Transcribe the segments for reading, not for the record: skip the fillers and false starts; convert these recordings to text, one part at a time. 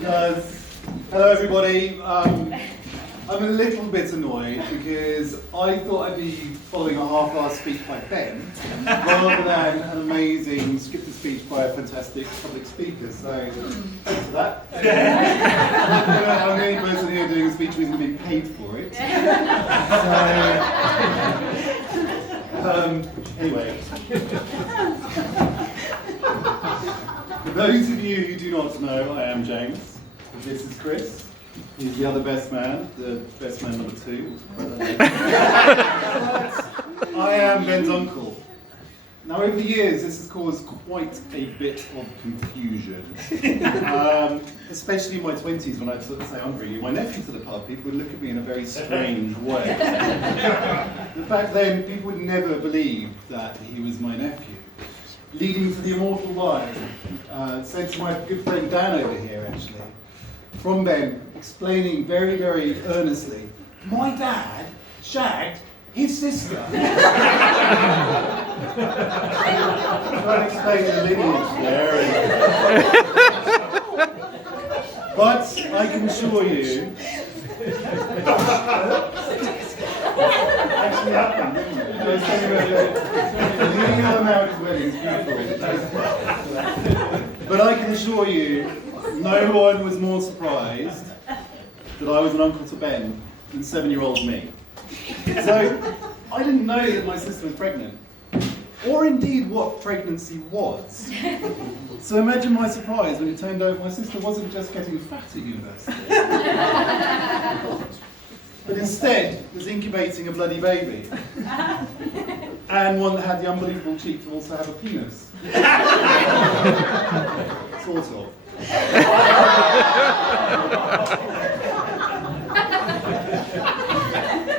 Hello everybody. I'm a little bit annoyed because I thought I'd be following a half-hour speech by Ben rather than an amazing scripted speech by a fantastic public speaker. So thanks for that. I'm the only person here doing a speech who isn't being paid for it. So anyway. For those of you who do not know, I am James. This is Chris. He's the other best man, the best man number 2. I am Ben's uncle. Now, over the years, this has caused quite a bit of confusion. Especially in my 20s, when I'd sort of say, I'm bringing my nephew to the pub, people would look at me in a very strange way. But back then, people would never believe that he was my nephew. Leading to the immortal line, sent to my good friend Dan over here, actually, from Ben, explaining very, very earnestly, my dad shagged his sister. Trying to explain the lineage there. But I can assure you, actually happened, didn't it? Leading on America's wedding is beautiful. But I can assure you, no one was more surprised that I was an uncle to Ben than 7-year-old me. So I didn't know that my sister was pregnant, or indeed what pregnancy was. So imagine my surprise when it turned out my sister wasn't just getting fat at university, but instead was incubating a bloody baby. And one that had the unbelievable cheek to also have a penis. Sort of.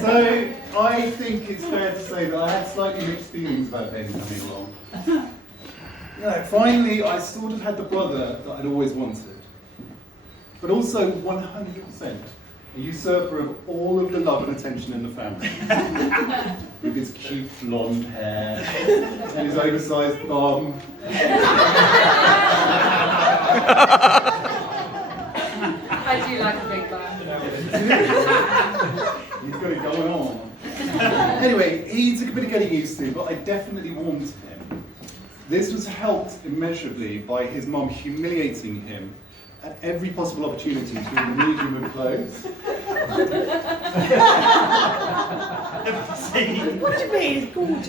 So I think it's fair to say that I had slightly mixed feelings about Ben coming along. Finally I sort of had the brother that I'd always wanted, but also 100% a usurper of all of the love and attention in the family. With his cute blonde hair and his oversized bum. I do like a big bum. He's got it going on. Anyway, he took a bit of getting used to, but I definitely warmed to him. This was helped immeasurably by his mum humiliating him at every possible opportunity to remove him with clothes. What do you mean? It's gorgeous.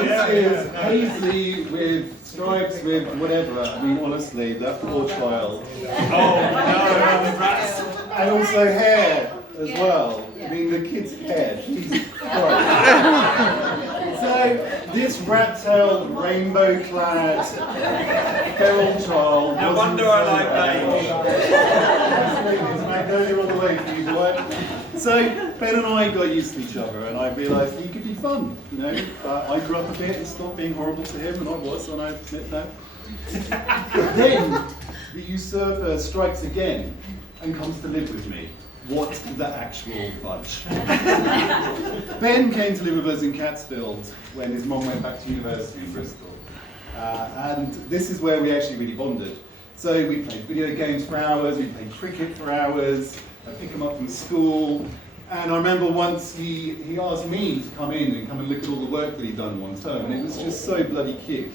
This is paisley with stripes with whatever. I mean, honestly, that poor child. And also hair as well. I mean, the kid's hair. Jesus Christ. So this rat-tailed, rainbow-clad, feral child. No wonder I like beige. Absolutely, it's magnolia all the way for you, boy. So Ben and I got used to each other, and I realised he could be fun. You know, I grew up a bit and stopped being horrible to him, and I was, and I admit that. But then the usurper strikes again and comes to live with me. What the actual fudge? Ben came to live with us in Cattsfield when his mum went back to university in Bristol. And this is where we actually really bonded. So we played video games for hours, we played cricket for hours, I'd pick him up from school. And I remember once he asked me to come in and come and look at all the work that he'd done one term, and it was just so bloody cute.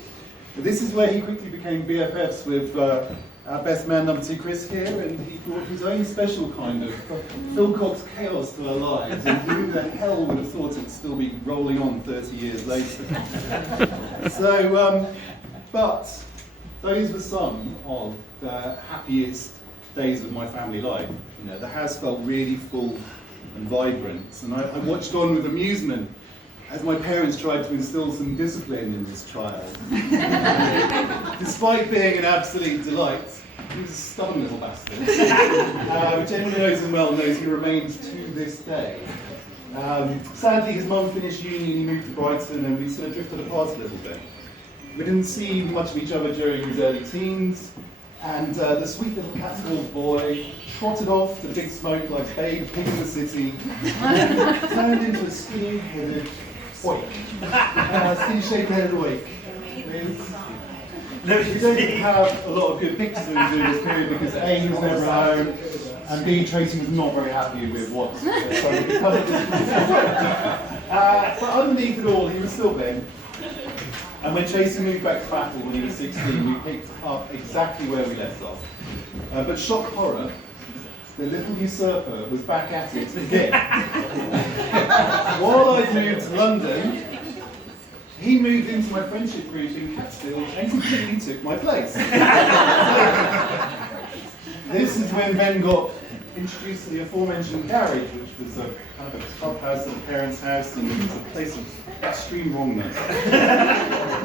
But this is where he quickly became BFFs with our best man number 2, Chris, here, and he brought his own special kind of Phil Cox chaos to our lives, and who the hell would have thought it'd still be rolling on 30 years later. So, but those were some of the happiest days of my family life. You know, the house felt really full and vibrant, and I watched on with amusement as my parents tried to instill some discipline in this child. Despite being an absolute delight, he was a stubborn little bastard, which anyone who knows him well knows he remains to this day. Sadly, his mum finished uni and he moved to Brighton, and we sort of drifted apart a little bit. We didn't see much of each other during his early teens, and the sweet little Cattsfield boy trotted off to big smoke like Babe, King of the City, turned into a skinny-headed oik. Skinny-shaped-headed oik. We don't have a lot of good pictures of him during this period because A, he was never home, and B, Tracy was not very happy with what started becoming. But underneath it all, he was still Ben. And when Tracy moved back to Battle when he was 16, we picked up exactly where we left off. But shock horror, the little usurper was back at it again. While I moved to London, he moved into my friendship group in Catskill and completely took my place. This is when Ben got introduced to the aforementioned garage, which was a kind of a clubhouse at a parents' house, and it was a place of extreme wrongness.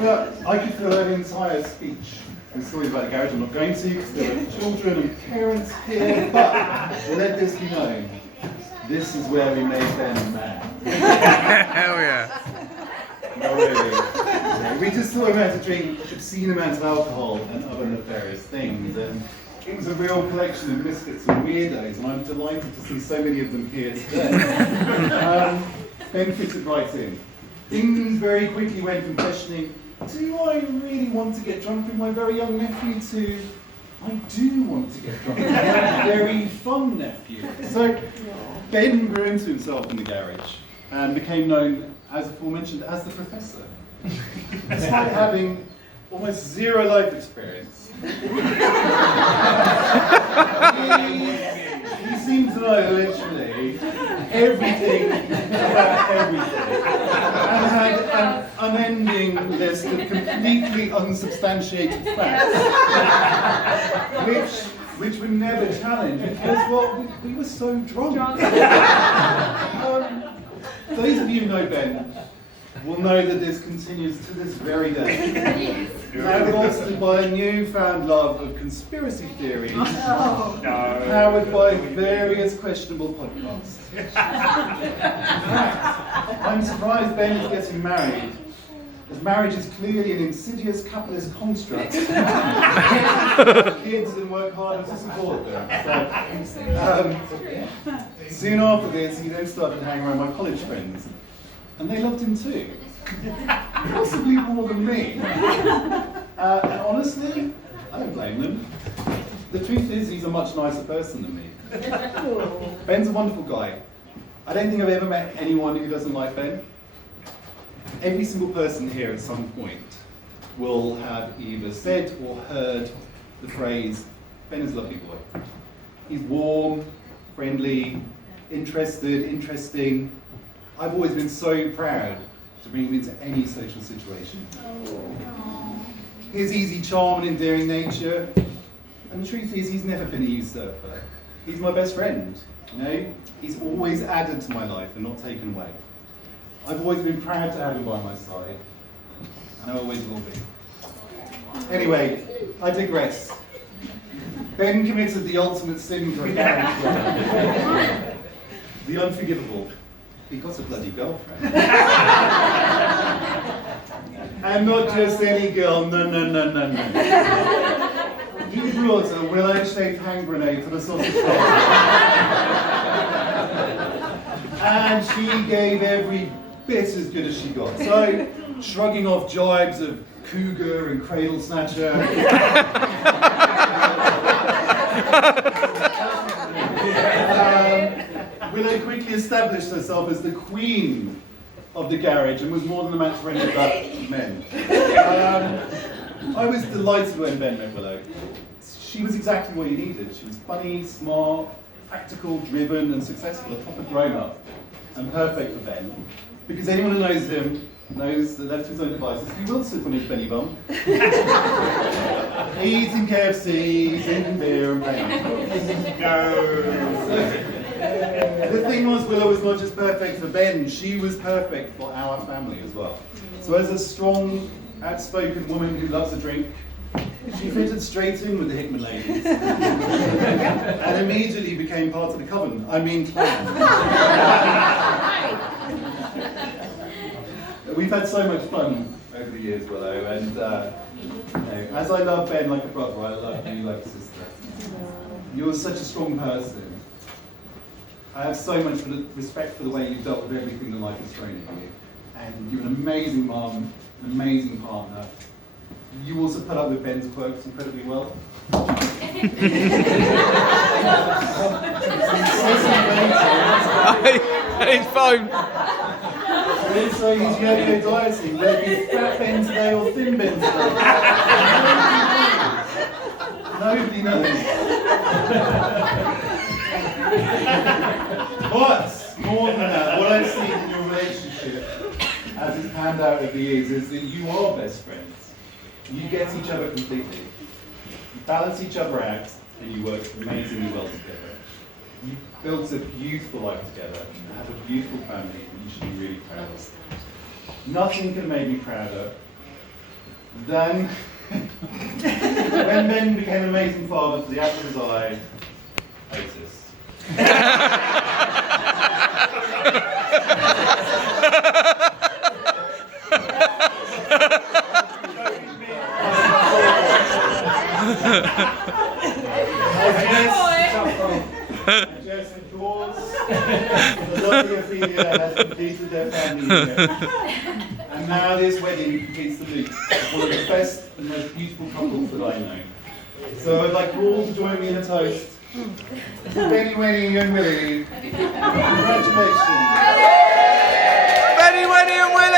But I could fill an entire speech and stories about the garage. I'm not going to because there are children and parents here, but let this be known. This is where we made Ben a man. Hell yeah. No, really. No, we just taught him how to drink obscene amounts of alcohol and other nefarious things. And it was a real collection of misfits and weirdos, and I'm delighted to see so many of them here today. Ben fitted right in. Things very quickly went from questioning, do I really want to get drunk with my very young nephew, to I do want to get drunk with my very fun nephew. So Ben grew into himself in the garage and became known, as aforementioned, as the Professor. Despite having almost zero life experience. He seemed to know literally everything about everything, and had an unending list of completely unsubstantiated facts, which were never challenged because, well, we were so drunk. Those of you who know Ben will know that this continues to this very day. Now bolstered by a newfound love of conspiracy theories, powered by various questionable podcasts. In fact, I'm surprised Ben is getting married, as marriage is clearly an insidious capitalist construct. Kids and work harder to support them. So, soon after this, he then started to hang around my college friends. And they loved him too. Possibly more than me. And honestly, I don't blame them. The truth is, he's a much nicer person than me. Ben's a wonderful guy. I don't think I've ever met anyone who doesn't like Ben. Every single person here at some point will have either said or heard the phrase, Ben is a lovely boy. He's warm, friendly, interested, interesting. I've always been so proud to bring him into any social situation. His easy charm and endearing nature, and the truth is he's never been a usurper. He's my best friend, you know? He's always added to my life and not taken away. I've always been proud to have him by my side, and I always will be. Anyway, I digress. Ben committed the ultimate sin for a character. The unforgivable. He got a bloody girlfriend. And not just any girl, no. He brought a willow-shaped hand grenade for the sausage party. And she gave every bit as good as she got. So, shrugging off jibes of cougar and cradle snatcher. Willow quickly established herself as the queen of the garage and was more than a match for any of that men. I was delighted when Ben met Willow. She was exactly what you needed. She was funny, smart, practical, driven, and successful, a proper grown-up, and perfect for Ben. Because anyone who knows him knows that left to his own devices, he will sit on his Benny bum. Eating KFC, drinking beer, and playing. The thing was, Willow was not just perfect for Ben, she was perfect for our family as well. So as a strong, outspoken woman who loves a drink, she fitted straight in with the Hickman ladies. And immediately became part of the coven, clan. We've had so much fun over the years, Willow, and as I love Ben like a brother, I love you like a sister. You're such a strong person. I have so much respect for the way you've dealt with everything that life has thrown at you. And you're an amazing mum, an amazing partner, You also put up with Ben's quirks incredibly well. His phone. Also, he's yo-yo dieting, whether it be fat Ben today or thin Ben today. Nobody knows. But, more than that, what I've seen in your relationship, as it's panned out over the years, is that you are best friends. You get each other completely. You balance each other out, and you work amazingly well together. You built a beautiful life together, and have a beautiful family, and you should be really proud of. Nothing could have made me prouder than when Ben became an amazing father for the apple of his eye, Otis. Jess and George, the lovely Ophelia has completed their family unit. And now this wedding completes the loop of one of the best and most beautiful couples that I know. So I'd like you all to join me in a toast. Benny and Willy. Congratulations. Benny, Willy and Willy!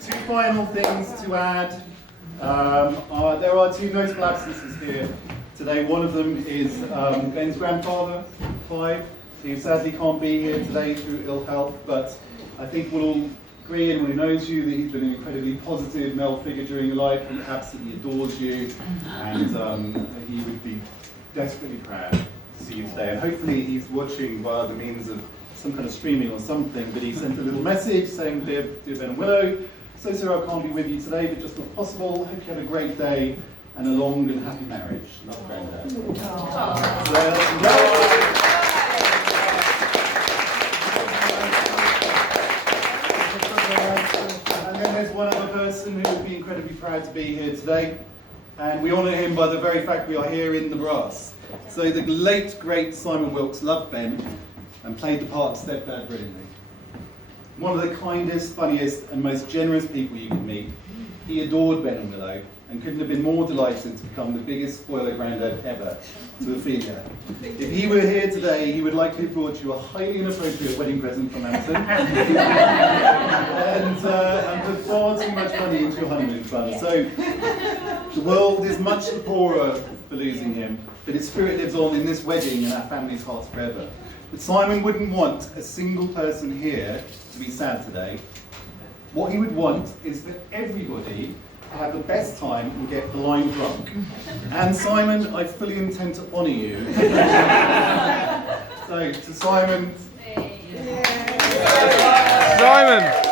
Two final things to add. There are two notable absences here today. One of them is Ben's grandfather, Clive. He sadly can't be here today through ill health, but I think we'll all agree, anyone who knows you, that he's been an incredibly positive male figure during your life. He absolutely adores you, and he would be desperately proud to see you today. And hopefully he's watching via the means of some kind of streaming or something, but he sent a little message saying, dear Ben and Willow, so sorry I can't be with you today, but just not possible. Hope you have a great day and a long and happy marriage. Love, Granddad. And then there's one other person who will be incredibly proud to be here today, and we honour him by the very fact we are here in the brass. So the late, great Simon Wilkes loved Ben and played the part of stepdad brilliantly. One of the kindest, funniest, and most generous people you could meet. He adored Ben and Willow and couldn't have been more delighted to become the biggest spoiler granddad ever to Ophelia. If he were here today, he would likely have brought you a highly inappropriate wedding present from Amazon and put far too much money into your honeymoon fund. So the world is much the poorer for losing him, but his spirit lives on in this wedding and our family's hearts forever. But Simon wouldn't want a single person here to be sad today. What he would want is for everybody to have the best time and get blind drunk. And Simon, I fully intend to honour you. So, to Simon. Simon!